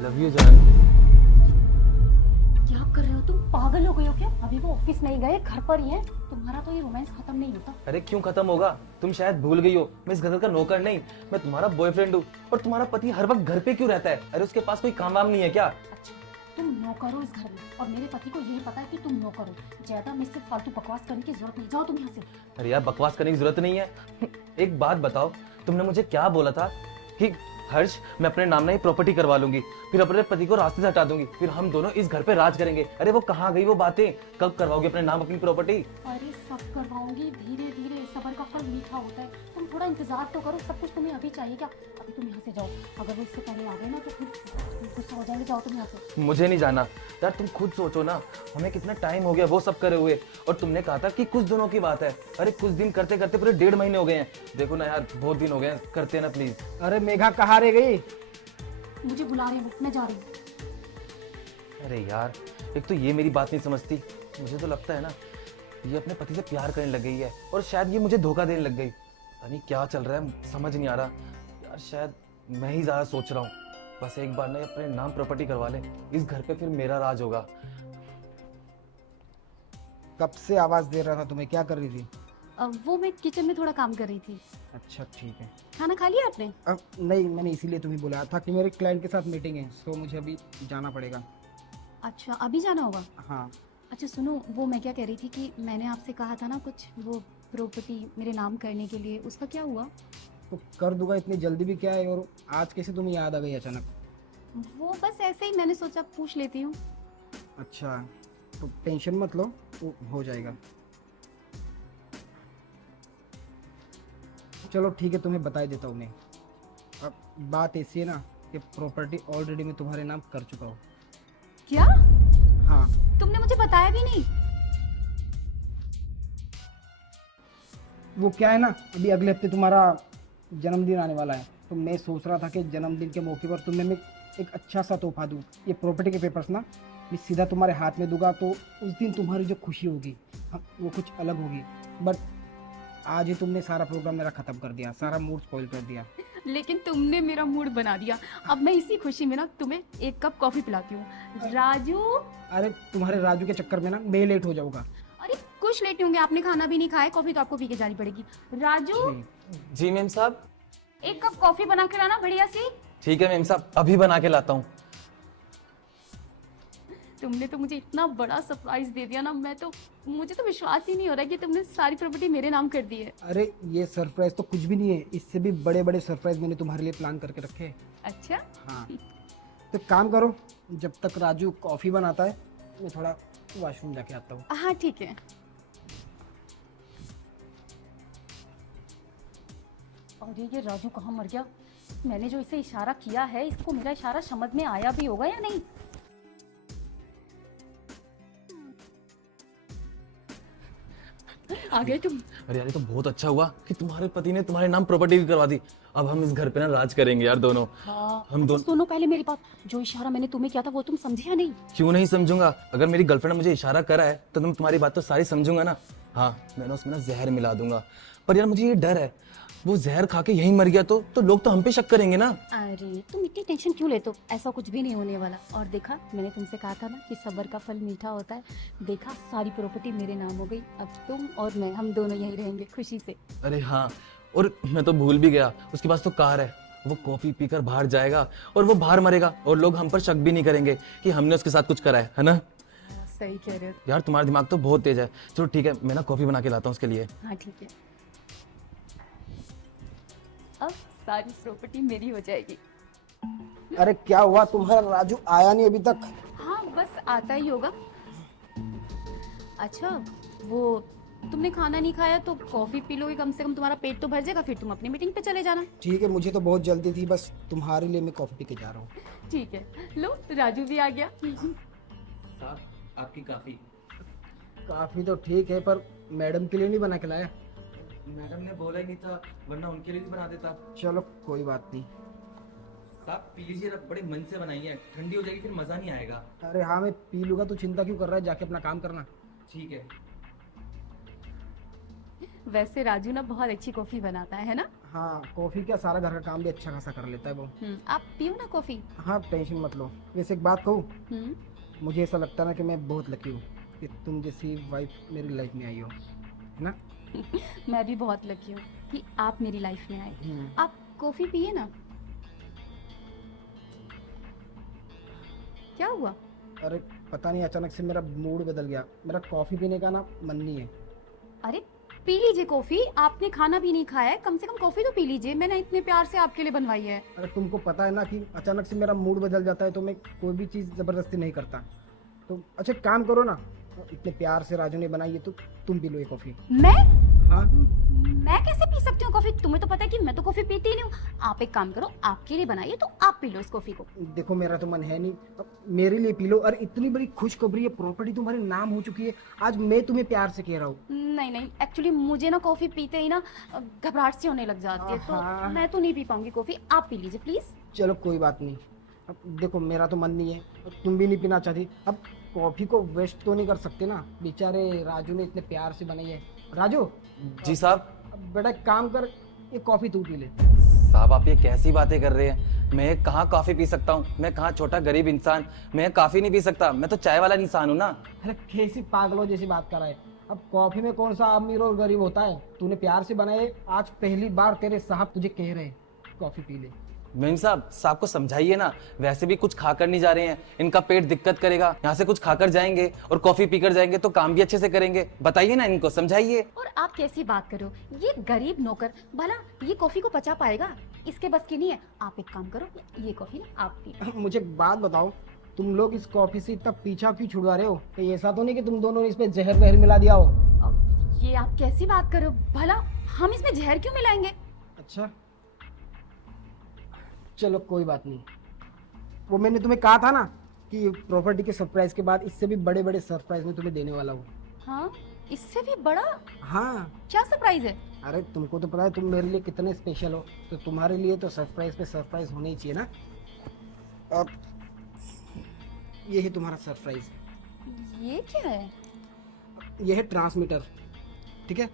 Love you जान। क्या कर रहे हो तुम? पागल हो गए हो क्या? अभी वो ऑफिस नहीं गए, घर पर ही है। तुम्हारा तो ये रोमांस खत्म नहीं होता। अरे क्यों खत्म होगा? तुम शायद भूल गई हो, मैं इस घर का नौकर नहीं, मैं तुम्हारा बॉयफ्रेंड हूँ। और तुम्हारा पति हर वक्त घर पे क्यों रहता है? अरे उसके पास कोई काम वाम नहीं है क्या? अच्छा, तुम नौकर हो इस घर में और मेरे पति को यही पता है कि तुम नौकर हो। ज्यादा मुझसे फालतू बकवास करने की जरूरत नहीं, जाओ तुम यहाँ से। अरे यार बकवास करने की जरूरत नहीं है। एक बात बताओ, तुमने मुझे क्या बोला था कि हर्ष मैं अपने नाम में ही प्रॉपर्टी करवा लूंगी, फिर अपने पति को रास्ते से हटा दूंगी, फिर हम दोनों इस घर पे राज करेंगे। अरे वो कहाँ गई वो बातें? कब करवाओगे अपने नाम अपनी प्रॉपर्टी? अरे सब करवाऊंगी धीरे धीरे, सबर का फल मीठा होता है। तुम थोड़ा इंतजार तो करो, सब कुछ तुम्हें अभी चाहिए क्या? अभी तुम यहाँ से जाओ, अगर वो इससे पहले आ गए ना तो फिर गुस्सा हो जाएंगे। जाओ तुम यहाँ से। मुझे नहीं जाना यार, तुम खुद सोचो ना, हमें कितना टाइम हो गया वो सब करे हुए, और तुमने कहा था कि कुछ दिनों की बात है। अरे कुछ दिन करते करते पूरे 1.5 महीने हो गए हैं। देखो ना यार, बहुत दिन हो गए हैं, करते हैं ना प्लीज। अरे मेघा कहाँ रह गई? मुझे बुला रहे हो, मैं जा रही हूँ। अरे यार, एक तो ये मेरी बात नहीं समझती। मुझे तो लगता है ना ये अपने पति से प्यार करने लग गई है, और शायद ये मुझे धोखा देने लग गई। पता नहीं क्या चल रहा है, समझ नहीं आ रहा यार। शायद मैं ही ज्यादा सोच रहा हूँ। बस एक बार ना ये अपने नाम प्रॉपर्टी करवा ले, इस घर पे फिर मेरा राज होगा। कब से आवाज दे रहा था तुम्हें, क्या कर रही थी? वो मैं किचन में थोड़ा काम कर रही थी। अच्छा ठीक है। खाना खा लिया आपने? अब नहीं, मैंने इसीलिए तुम्हें बुलाया था कि मेरे क्लाइंट के साथ मीटिंग है, तो मुझे अभी जाना पड़ेगा। अच्छा, अभी जाना होगा? हाँ। अच्छा सुनो, वो मैं क्या कह रही थी कि मैंने आपसे कहा था ना कुछ वो प्रॉपर्टी मेरे नाम करने के लिए, उसका क्या हुआ? तो कर दूंगा, इतनी जल्दी भी क्या है? और आज कैसे तुम्हें याद आ गई अचानक? वो बस ऐसे ही मैंने सोचा पूछ लेती हूँ। अच्छा, तो टेंशन मत लो, वो हो जाएगा। चलो ठीक है, तुम्हें बता ही देता हूँ मैं। अब बात ऐसी है ना कि प्रॉपर्टी ऑलरेडी मैं तुम्हारे नाम कर चुका हूँ। क्या? हाँ। तुमने मुझे बताया भी नहीं? वो क्या है ना, अभी अगले हफ्ते तुम्हारा जन्मदिन आने वाला है, तो मैं सोच रहा था कि जन्मदिन के मौके पर तुम्हें मैं एक अच्छा सा तोहफा दूँ। ये प्रॉपर्टी के पेपर्स ना मैं सीधा तुम्हारे हाथ में दूंगा, तो उस दिन तुम्हारी जो खुशी होगी वो कुछ अलग होगी। बट आज ही तुमने सारा प्रोग्राम मेरा ख़त्म कर दिया, सारा मूड स्पॉइल कर दिया। लेकिन तुमने मेरा मूड बना दिया। अब मैं इसी खुशी में ना तुम्हें एक कप कॉफी पिलाती हूँ। राजू। अरे तुम्हारे राजू के चक्कर में ना मैं लेट हो जाऊंगा। अरे कुछ लेट होंगे, आपने खाना भी नहीं खाया, कॉफी तो आपको पी के जानी पड़ेगी। राजू, जी मेम साहब। एक कप कॉफी बना के लाना बढ़िया सी। ठीक है मेम साहब, अभी बना के लाता हूँ। तुमने तो मुझे इतना बड़ा सरप्राइज दे दिया ना, मुझे तो विश्वास ही नहीं हो रहा कि तुमने सारी प्रॉपर्टी मेरे नाम कर दी है। अरे ये सरप्राइज तो कुछ भी नहीं है, इससे भी बड़े बड़े सरप्राइज मैंने तुम्हारे लिए प्लान करके रखे हैं। अच्छा। हाँ, तो काम करो, जब तक राजू कॉफी बनाता है मैं थोड़ा वॉशरूम जाके आता हूँ। हाँ ठीक है। अरे ये राजू कहाँ मर गया? मैंने जो इसे इशारा किया है, इसको मेरा इशारा समझ में आया भी होगा या नहीं? आ गए तुम? अरे यार ये तो बहुत अच्छा हुआ कि तुम्हारे पति ने तुम्हारे नाम प्रॉपर्टी भी करवा दी। अब हम इस घर पे ना राज करेंगे यार दोनों। हाँ। हम दोनों। सुनो पहले मेरी बात, जो इशारा मैंने तुम्हें किया था वो तुम समझे या नहीं? क्यों नहीं समझूंगा? अगर मेरी गर्लफ्रेंड ने मुझे इशारा करा है तो तुम तुम्हारी बात तो सारी समझूंगा ना। हाँ, मैंने उसमें ना जहर मिला दूंगा, पर यार मुझे ये डर है वो जहर खा के यहीं मर गया तो लोग तो हम पे शक करेंगे ना। अरे तुम इतनी टेंशन क्यों लेते हो? ऐसा कुछ भी नहीं होने वाला। और देखा, मैंने तुमसे कहा था ना कि सब्र का फल मीठा होता है। देखा, सारी प्रॉपर्टी मेरे नाम हो गई। अब तुम और मैं, हम दोनों यहीं रहेंगे खुशी से। अरे हाँ, और मैं तो भूल भी गया, उसके पास तो कार है। वो कॉफी पीकर बाहर जाएगा और वो बाहर मरेगा, और लोग हम पर शक भी नहीं करेंगे कि हमने उसके साथ कुछ करा है ना? सही कह रहे हो यार तुम्हारा दिमाग तो बहुत तेज है। चलो ठीक है, मैं ना कॉफी बना के लाता हूँ उसके लिए। हाँ ठीक है। अब सारी प्रॉपर्टी मेरी हो जाएगी। अरे क्या हुआ, तुम्हारा राजू आया नहीं अभी तक? हाँ बस आता ही होगा। अच्छा, वो तुमने खाना नहीं खाया तो कॉफी पी लोगे, कम से कम तुम्हारा पेट तो भर जाएगा, फिर तुम अपनी मीटिंग पे चले जाना। ठीक है, मुझे तो बहुत जल्दी थी, बस तुम्हारे लिए मैं कॉफी पी के जा रहा हूँ। ठीक है, लो राजू भी आ गया। आपकी काफी। काफी तो ठीक है, पर मैडम के लिए नहीं बना के लाया? मैडम ने बोला ही नहीं था, वरना उनके लिए भी बना देता। चलो कोई बात नहीं। साहब पी लीजिए, बड़े मन से बनाई है, ठंडी हो जाएगी फिर मजा नहीं आएगा। अरे हाँ, मैं पी लूंगा, तो चिंता क्यों कर रहा है, जाके अपना काम करना। ठीक है। वैसे राजू ना बहुत अच्छी कॉफी बनाता है ना? हाँ कॉफ़ी क्या, सारा घर का काम भी अच्छा खासा कर लेता है वो। आप पियो ना कॉफी। हाँ टेंशन मत लो। वैसे एक बात कहूँ, मुझे ऐसा लगता है ना कि मैं बहुत लकी हूँ कि तुम जैसी वाइफ मेरी लाइफ में आई हो, है ना। मैं भी बहुत लकी हूँ कि आप मेरी लाइफ में आए। आप कॉफी पिए ना। क्या हुआ? अरे पता नहीं अचानक से मेरा मूड बदल गया, मेरा कॉफ़ी पीने का ना मन नहीं है। अरे पी लीजिए कॉफी, आपने खाना भी नहीं खाया है, कम से कम कॉफी तो पी लीजिए, मैंने इतने प्यार से आपके लिए बनवाई है। अरे तुमको पता है ना कि अचानक से मेरा मूड बदल जाता है तो मैं कोई भी चीज़ ज़बरदस्ती नहीं करता। तो अच्छा एक काम करो ना, इतने प्यार से राजू ने बनाई है तो तुम पी लो ये कॉफ़ी। मैं हाँ मैं कैसे पी सकती हूँ कॉफी? तुम्हें तो पता है कि मैं तो कॉफी पीती ही नहीं हूँ। आप एक काम करो, आपके लिए बनाइए तो आप पी लो इस कॉफी को। देखो मेरा तो मन है नहीं, अब मेरे लिए पी लो। और इतनी बड़ी खुशखबरी है, प्रॉपर्टी तुम्हारे नाम हो चुकी है, आज मैं तुम्हें प्यार से कह रहा हूँ। नहीं नहीं, एक्चुअली मुझे ना कॉफी पीते ही ना घबराहट सी होने लग जाती है, आहा। तो मैं तो नहीं पी पाऊंगी कॉफी। आप पी लीजिए प्लीज। चलो कोई बात नहीं। अब देखो मेरा तो मन नहीं है, अब तुम भी नहीं पीना चाहती, अब कॉफ़ी को वेस्ट तो नहीं कर सकते ना, बेचारे राजू ने इतने प्यार से बनाई है। राजू जी साहब। अब बेटा एक काम कर, ये कॉफ़ी तू पी ले। साहब आप ये कैसी बातें कर रहे हैं? मैं कहाँ कॉफी पी सकता हूँ? मैं कहाँ छोटा गरीब इंसान, मैं कॉफी नहीं पी सकता, मैं तो चाय वाला इंसान हूँ ना। अरे कैसी पागलों जैसी बात कर रहा है, अब कॉफ़ी में कौन सा अमीर और गरीब होता है, तूने प्यार से बनाए, आज पहली बार तेरे साहब तुझे कह रहे हैं कॉफ़ी पी ले। मेम साहब को समझाइए ना, वैसे भी कुछ खाकर नहीं जा रहे हैं, इनका पेट दिक्कत करेगा, यहाँ से कुछ खाकर जाएंगे और कॉफी पीकर जाएंगे तो काम भी अच्छे से करेंगे। बताइए ना इनको, समझाइए। और आप कैसी बात कर रहे हो? ये गरीब नौकर भला ये कॉफी को पचा पाएगा? इसके बस की नहीं है। आप एक काम करो, ये कॉफी ना आप पी। मुझे एक बात बताओ, तुम लोग इस कॉफ़ी से इतना पीछा क्यों छुड़वा रहे हो? कहीं ऐसा तो नहीं कि तुम दोनों ने इसमें जहर वहर मिला दिया हो? अब ये आप कैसी बात कर रहे हो? भला हम इसमें जहर क्यों मिलाएंगे? अच्छा चलो कोई बात नहीं। वो मैंने तुम्हें कहा था ना कि प्रॉपर्टी के सरप्राइज के बाद इससे भी बड़े बड़े सरप्राइज मैं तुम्हें देने वाला हूँ। हाँ, इससे भी बड़ा? हाँ क्या सरप्राइज है? अरे तुमको तो पता है तुम मेरे लिए कितने स्पेशल हो, तो तुम्हारे लिए तो सरप्राइज पे सरप्राइज होना ही चाहिए ना। अब ये है तुम्हारा सरप्राइज। ये क्या है? ये है ट्रांसमीटर, ठीक है।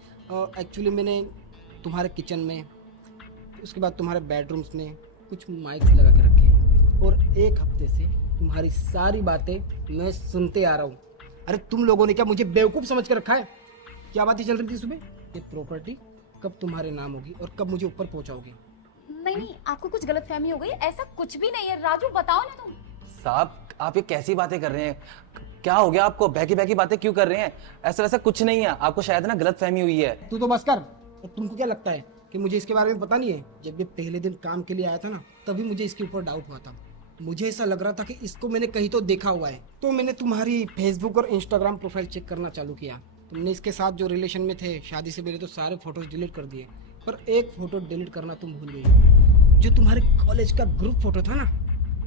एक्चुअली मैंने तुम्हारे किचन में, उसके बाद तुम्हारे बेडरूम्स में कुछ माइक्स लगा के रखे और एक हफ्ते से तुम्हारी सारी बातें मैं सुनते आ रहा हूँ। अरे तुम लोगों ने क्या मुझे बेवकूफ़ समझ के रखा है? क्या बातें चल रही थी सुबह? ये प्रॉपर्टी कब तुम्हारे नाम होगी और कब मुझे ऊपर पहुंचाओगी? नहीं नहीं, आपको कुछ गलतफहमी हो गई, ऐसा कुछ भी नहीं है। राजू बताओ ना तुम। साहब आप ये कैसी बातें कर रहे हैं? क्या हो गया आपको? बहकी बहकी बातें क्यों कर रहे हैं? ऐसा वैसा कुछ नहीं है, आपको शायद ना गलतफहमी हुई है। तू तो बस कर। और तुमको क्या लगता है कि मुझे इसके बारे में पता नहीं है? जब ये पहले दिन काम के लिए आया था ना, तभी मुझे इसके ऊपर डाउट हुआ था। मुझे ऐसा लग रहा था कि इसको मैंने कहीं तो देखा हुआ है, तो मैंने तुम्हारी फेसबुक और इंस्टाग्राम प्रोफाइल चेक करना चालू किया। तुमने इसके साथ जो रिलेशन में थे शादी से पहले, तो सारे फोटोज डिलीट कर दिए, पर एक फोटो डिलीट करना तुम भूल गई। जो तुम्हारे कॉलेज का ग्रुप फोटो था ना,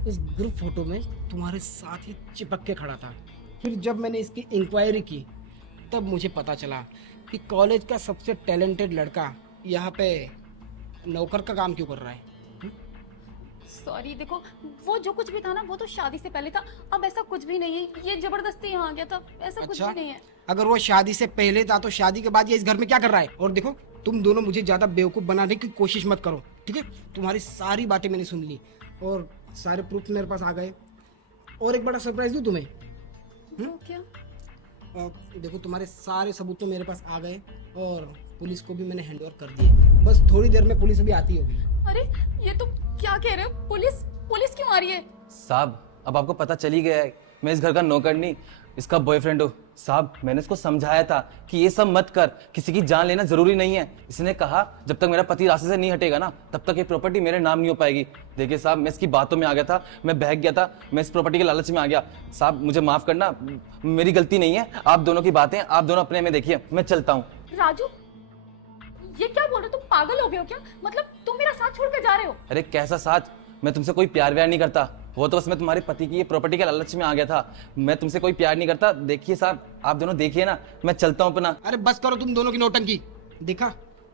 उस ग्रुप फोटो में तुम्हारे साथ ही चिपक के खड़ा था। फिर जब मैंने इसकी इंक्वायरी की तब मुझे पता चला कि कॉलेज का सबसे टैलेंटेड लड़का यहाँ पे नौकर का काम क्यों कर रहा है। सॉरी, देखो वो जो कुछ भी था ना वो तो शादी से पहले था, अब ऐसा कुछ भी नहीं है। ये जबरदस्ती यहाँ आ गया था, ऐसा कुछ अच्छा, भी नहीं है। अगर वो शादी से पहले था तो शादी के बाद ये इस घर में क्या कर रहा है? और देखो तुम दोनों मुझे ज्यादा बेवकूफ बनाने की कोशिश मत करो, ठीक है। तुम्हारी सारी बातें मैंने सुन ली और सारे प्रूफ मेरे पास आ गए। और एक बड़ा सरप्राइज दूं तुम्हें। तो क्या? देखो तुम्हारे सारे सबूत तो मेरे पास आ गए और पुलिस को भी मैंने हैंडओवर कर दिए। बस थोड़ी देर में पुलिस भी आती होगी। अरे ये तो क्या कह रहे हो? पुलिस पुलिस क्यों आ रही है? साहब अब आपको पता चल ही गया है, मैं इस घर का नौकर नहीं, इसका बॉयफ्रेंड हूँ। साहब मैंने इसको समझाया था कि ये सब मत कर, किसी की जान लेना जरूरी नहीं है। इसने कहा जब तक मेरा पति रास्ते से नहीं हटेगा ना, तब तक ये प्रॉपर्टी मेरे नाम नहीं हो पाएगी। देखिए साहब, मैं इसकी बातों में आ गया था, मैं बहक गया था, मैं इस प्रॉपर्टी के लालच में आ गया। साहब मुझे माफ करना, मेरी गलती नहीं है। आप दोनों की बातें आप दोनों अपने में देखिए, मैं चलता हूँ। राजू ये क्या बोल रहे हो? तुम पागल हो गए हो क्या? मतलब तुम मेरा साथ छोड़कर जा रहे हो? अरे कैसा साथ? मैं तुमसे कोई प्यार व्यार नहीं करता, वो तो बस मैं तुम्हारे पति की ये प्रॉपर्टी के लालच में आ गया था। मैं तुमसे कोई प्यार नहीं करता। देखिए साहब, आप दोनों देखिए ना, मैं चलता हूँ अपना। अरे बस करो तुम दोनों की नौटंकी। देखा,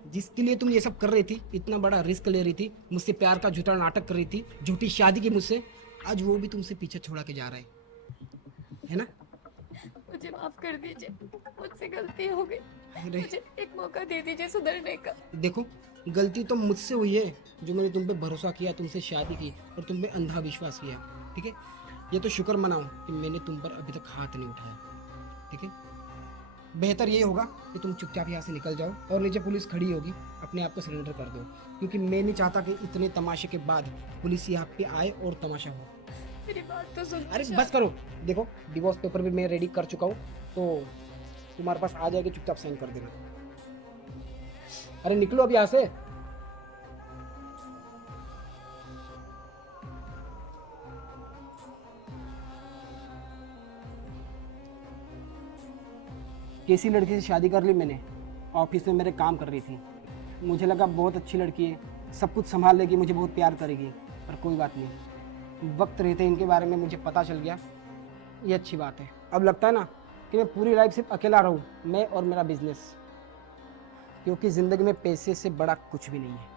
जिसके लिए तुम ये सब कर रही थी, इतना बड़ा रिस्क ले रही थी, मुझसे प्यार का झूठा नाटक कर रही थी, झूठी शादी की मुझसे, आज वो भी तुमसे पीछे छोड़ा के जा रहा है ना? मुझे माफ कर दीजिए, मुझसे गलती हो गई। अरे मुझे एक मौका दे दीजिए सुधरने का। देखो, गलती तो मुझसे हुई है जो मैंने तुम पे भरोसा किया, तुमसे शादी की और तुम पे अंधा विश्वास किया। ठीक है, ये तो शुक्र मनाओ कि मैंने तुम पर अभी तक हाथ नहीं उठाया। ठीक है, बेहतर ये होगा कि तुम चुपचाप यहाँ से निकल जाओ और नीचे पुलिस खड़ी होगी, अपने आप को सरेंडर कर दो, क्योंकि मैं नहीं चाहता कि इतने तमाशे के बाद पुलिस यहाँ पे आए और तमाशा हो। मेरी बात तो सुन। अरे बस करो, देखो डिवोर्स पेपर भी मैं रेडी कर चुका हूँ, तो तुम्हारे पास आ जाएगी, चुपचाप साइन कर देना। अरे निकलो अब यहाँ से। किसी लड़की से शादी कर ली मैंने, ऑफिस में मेरे काम कर रही थी, मुझे लगा बहुत अच्छी लड़की है, सब कुछ संभाल लेगी, मुझे बहुत प्यार करेगी, पर कोई बात नहीं, वक्त रहते इनके बारे में मुझे पता चल गया। ये अच्छी बात है, अब लगता है ना कि मैं पूरी लाइफ सिर्फ अकेला रहूं, मैं और मेरा बिजनेस, क्योंकि ज़िंदगी में पैसे से बड़ा कुछ भी नहीं है।